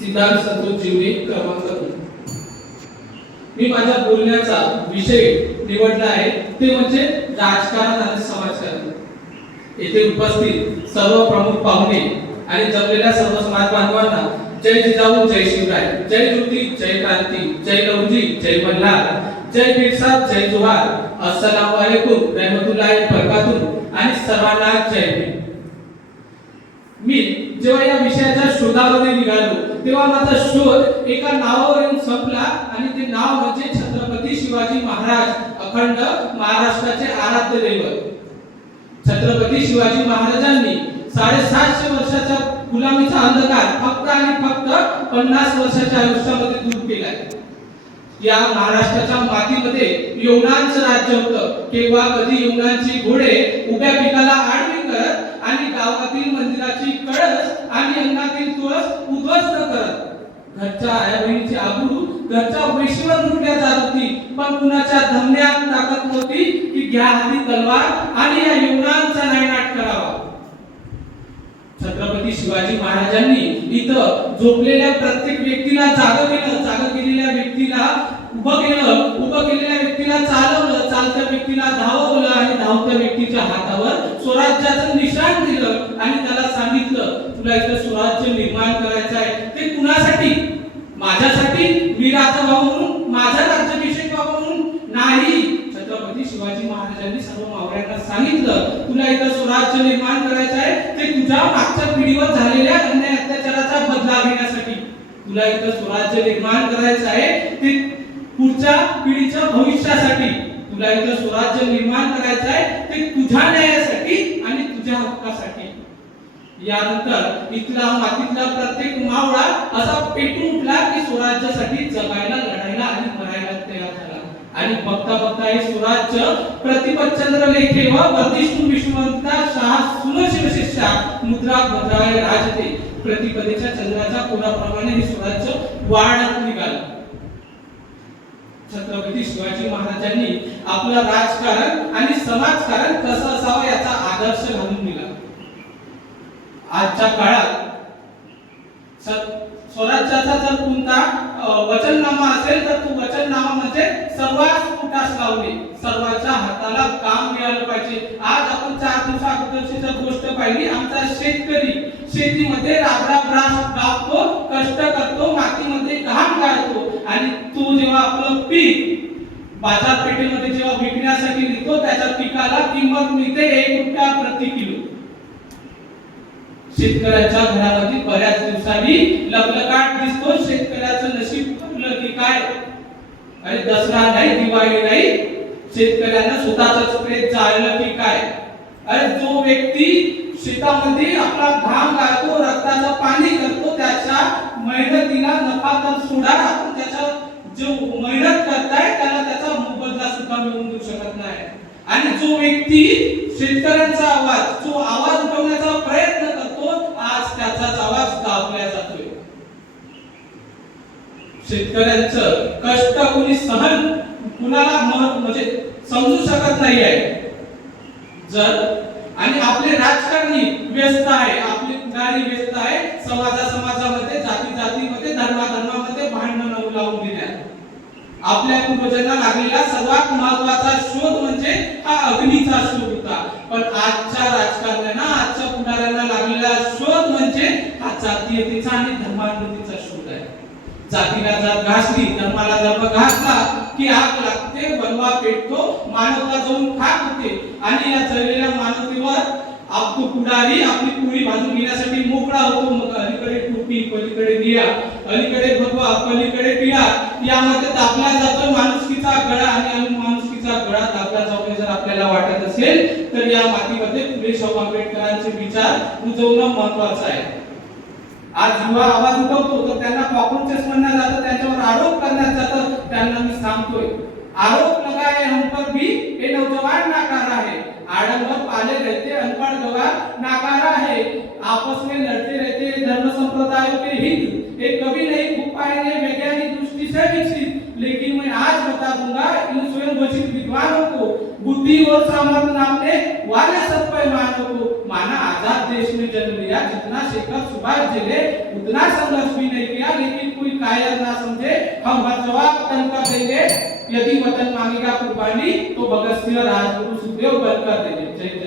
सिद्धार्थ संतोष जीवने क्रमांक 3. मी माझ्या बोलण्याचा विषय निवडला आहे ते म्हणजे राजकारण आणि समाजकारण. येथे उपस्थित सर्व प्रमुख पाहुणे आणि जमलेल्या सर्व समाज बांधवांना जय जिजाऊ, जय शिवराय, जय ज्योती, जय क्रांती, जय लवजी, जय मल्हार, जय बिरसा, जय जोहार, अस्सलामु अलैकुम रहमतुल्लाहि बरकातुहू आणि सर्वांना जय भीम. मी जेव्हा या विषयाच्या शोधामध्ये निघालो तेव्हा माझा शोध एका नावावर येऊन संपला आणि ते नाव म्हणजे छत्रपती शिवाजी महाराज, अखंड महाराष्ट्राचे आराध्य दैवत. छत्रपती शिवाजी महाराजांनी 750 वर्षाचा गुलामीचा अंधकार फक्त आणि फक्त 50 वर्षाच्या आयुष्यामध्ये दूर केलाय. या महाराष्ट्राच्या मातीमध्ये यवनांचं राज्य होतं. केव्हा कधी यवनांची घोडे उभ्या पिकाला आडवी करत आणि गावातील मंदिराची कळस आणि अंगणातील तुळस उद्ध्वस्त करत. घरच्या आया बहिणीची आबरू घरच्या वैश्वर लुटल्या जात होती, पण कुणाच्या धमन्यात ताकद नव्हती की घ्या हाती तलवार आणि या यवनांचा नायनाट करावा. छत्रपती शिवाजी महाराजांनी इथं झोपलेल्या प्रत्येक व्यक्तीला जागं केलं, जागं केलेल्या व्यक्तीला उभं केलं, उभं केलेल्या व्यक्तीला चालवलं, चालत्या व्यक्तीला धाववलं आणि धावत्या व्यक्तीच्या हातावर स्वराज्याचं निशाण दिलं आणि त्याला सांगितलं तुला इथं स्वराज्य निर्माण करायचं आहे. ते कुणासाठी? माझ्यासाठी, मी राजा भाऊ म्हणून, माझा राज्याभिषेक व्हावा म्हणून नाही. छत्रपती शिवाजी महाराजांनी सर्व मावळ्यांना सांगितलं तुला इथं स्वराज्य निर्माण करायचं आहे ते तुझ्या मागच्या पिढीवर झालेल्या अन्याय अत्याचाराचा बदला घेण्यासाठी. तुला इथं स्वराज्य निर्माण करायचं आहे ते पुढच्या पिढीच्या भविष्यासाठी. तुला इथं स्वराज्य निर्माण करायचं आहे ते तुझ्या न्यायासाठी आणि तुझ्या हक्कासाठी. यानंतर इथला मातीतला प्रत्येक मावळा असा पेटून उठला की स्वराज्यासाठी जगायला, लढायला आणि मरायला तयार झाला. आणि बघता बघता हे स्वराज्य प्रतिपतचंद्र लेखे व वर्धिष्णू विष्णुवंता शाह सुनशिवशिष्या मुद्रा भद्राय राजते. प्रतिपदेच्या चंद्राच्या कोणाप्रमाणे हे स्वराज्य वाढत निघालं. छत्रपती शिवाजी महाराजांनी आपलं राजकारण आणि समाजकारण कसं असावं याचा आदर्श घालून दिला. आजच्या काळात स्वराज्याचा जर कोणता वचननामा असेल तर तो वचननामा म्हणजे सर्वात पोटास लावणे, सर्वांच्या हाताला काम मिळालं पाहिजे. आज आपण 4 दिवसा अगोदरची जर गोष्ट पाहिली, आमचा शेतकरी शेतीमध्ये राबराब राबतो, कष्ट करतो, मातीमध्ये घाम गाळतो आणि तो जेव्हा आपलं पीक बाजारपेठेमध्ये जेव्हा विकण्यासाठी नेतो त्याच्या पिकाला किंमत मिळते 1 रुपया प्रति किलो. शेतकऱ्याच्या घरामध्ये बऱ्याच दिवसांनी लखलखाट दिसतो. शेतकऱ्याचं नशीब फुटलं की काय? अरे दसरा नाही, दिवाळी नाही, शेतकऱ्यांना स्वतःच पेट जाळलं की काय? अरे जो व्यक्ती शेतामध्ये आपला घाम गाळतो, रक्ताचं पाणी करतो, त्याच्या मेहनतीला नफा तर सोडा, आपण त्याचा जो मेहनत करताय त्याला त्याचा मोबदला सुद्धा मिळवून देऊ शकत नाही. आणि जो व्यक्ती शेतकऱ्यांचा आवाज, जो आवाज उठवण्याचा प्रयत्न करतो, आज त्याचाच आवाज दाबला जातोय. शेतकऱ्यांचं कष्ट कोणी सहन कुणाला म्हणजे समजू शकत नाही आहे. जर आणि आपले राजकारणी व्यस्त आहे, आपली पुढारी व्यस्त आहे समाजामध्ये, जातीमध्ये, धर्मामध्ये भांडण लावून देण्यात. आपल्या पूर्वजांना लागलेला सर्वात महत्त्वाचा शोध म्हणजे हा अग्नीचा शोध होता. पण आजच्या राजकारण्यांना, आजच्या पुढाऱ्यांना लागलेला शोध म्हणजे हा जातीयतेचा आणि धर्मांधतेचा शोध आहे. जातीला जात घासली, धर्माला धर्म घासला की आग लागते, वनवा पेटतो, मानवता जाऊन खाक होते आणि या जळलेल्या मानवतेवर आपतो पुढारी आपली पुरी बाजू घेण्यासाठी मोकळा होतो. मग अलीकडे टोपी, पलीकडे दिया, अलीकडे भगवा, पलीकडे टिळा, यामध्ये दाबला जातो माणुसकीचा गळा. आणि माणुसकीचा गळा दाबला जाऊ जर आपल्याला वाटत असेल तर या मातीमध्ये फुले शाहू आंबेडकरांचे विचार रुजवणं महत्त्वाचं आहे. आज युवा आवाज उठवतो तर त्यांना कॉकरोचेस म्हणण्यात जातं, त्यांच्यावर आरोप करण्यात जातं. त्यांना मी सांगतोय, आरोप लगाए हम पर भी ये नौजवान नाकारा है, आडंबर पाले रहते अनपढ़ गवार नाकारा है, आपस में लड़ते रहते धर्म संप्रदायों के हित, ये कभी नहीं हो पाएंगे वैज्ञानिक दृष्टि से विकसित. लेकिन मैं आज बता दूंगा इन स्वयं घोषित विद्वानों को, बुद्धि और सामर्थ्य नापने वाले सब पैमानों को, माना आजाद देश में जन्म लिया, जितना चंद्रशेखर सुभाष जिले उतना संघर्ष भी नहीं किया, लेकिन कोई कायर ना समझे हम हर जवाब वतन का देंगे, यदि वतन मांगेगा कुर्बानी तो भगत सिंह, राजगुरु, सुखदेव बनकर देंगे। जय जय।